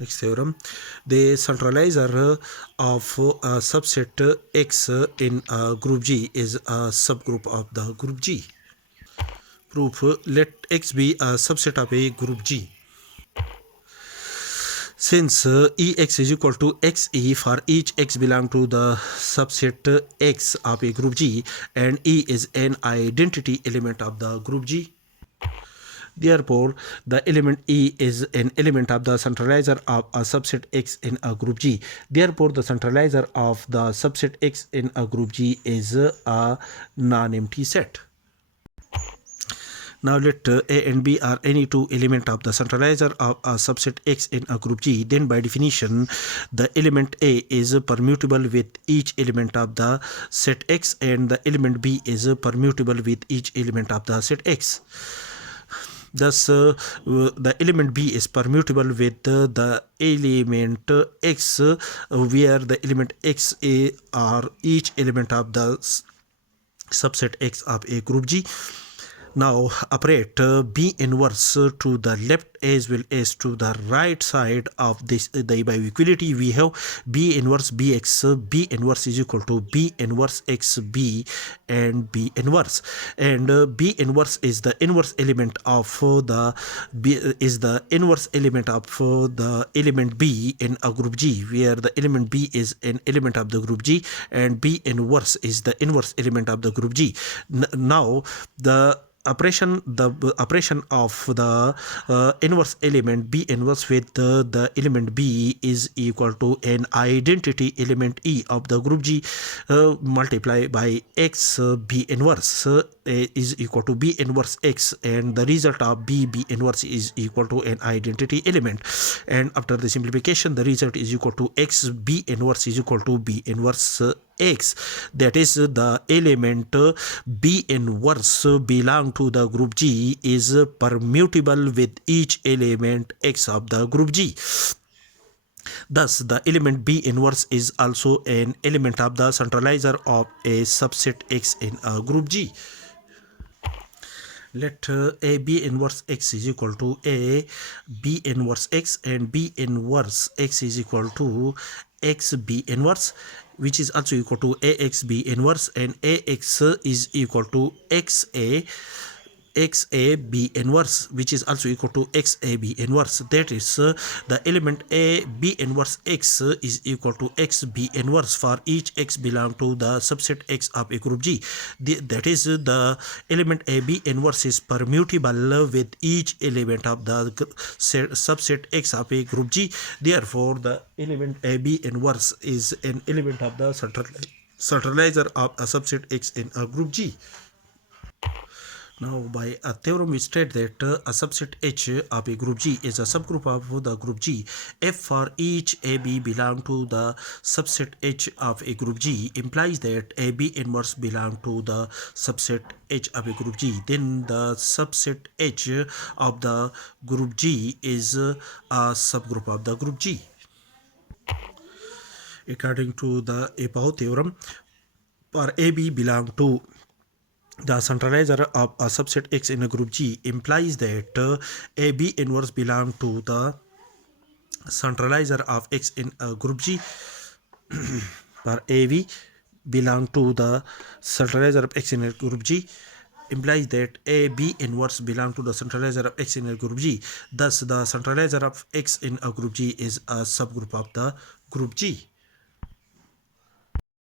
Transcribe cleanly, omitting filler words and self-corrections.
Next theorem, the centralizer of a subset X in a group G is a subgroup of the group G. Proof: let X be a subset of a group G. Since Ex is equal to Xe for each X belong to the subset X of a group G, and E is an identity element of the group G, therefore, the element E is an element of the centralizer of a subset X in a group G. Therefore, the centralizer of the subset X in a group G is a non-empty set. Now let A and B are any two elements of the centralizer of a subset X in a group G. Then by definition, the element A is permutable with each element of the set X, and the element B is permutable with each element of the set X. Thus, the element B is permutable with the element X, where the element X are each element of the subset X of a group G. Now operate B inverse to the left as well as to the right side of this the bioequality. We have B inverse Bx. B inverse is equal to B inverse XB and B inverse, and B inverse is the inverse element of the inverse element of the element B in a group G, where the element B is an element of the group G and B inverse is the inverse element of the group G. Now the operation of the inverse element B inverse with the element B is equal to an identity element E of the group G multiplied by X B inverse is equal to B inverse X, and the result of B inverse is equal to an identity element, and after the simplification the result is equal to X B inverse is equal to B inverse X. That is, the element B inverse belong to the group G is permutable with each element X of the group G. Thus, the element B inverse is also an element of the centralizer of a subset X in a group G. Let A B inverse X is equal to A B inverse X, and B inverse X is equal to X B inverse, which is also equal to AX B inverse, and AX is equal to XA B inverse, which is also equal to XA B inverse. That is, the element A B inverse X is equal to X B inverse for each X belong to the subset X of a group G. That is, the element A B inverse is permutable with each element of the subset X of a group G. Therefore, the element A B inverse is an element of the centralizer of a subset X in a group G. Now, by a theorem, we state that a subset H of a group G is a subgroup of the group G if for each AB belong to the subset H of a group G implies that AB inverse belong to the subset H of a group G. Then the subset H of the group G is a subgroup of the group G. According to the above theorem, for AB belong to the centralizer of a subset X in a group G implies that AB inverse belong to the centralizer of X in a group G. For AB belong to the centralizer of X in a group G implies that AB inverse belong to the centralizer of X in a group G. Thus, the centralizer of X in a group G is a subgroup of the group G.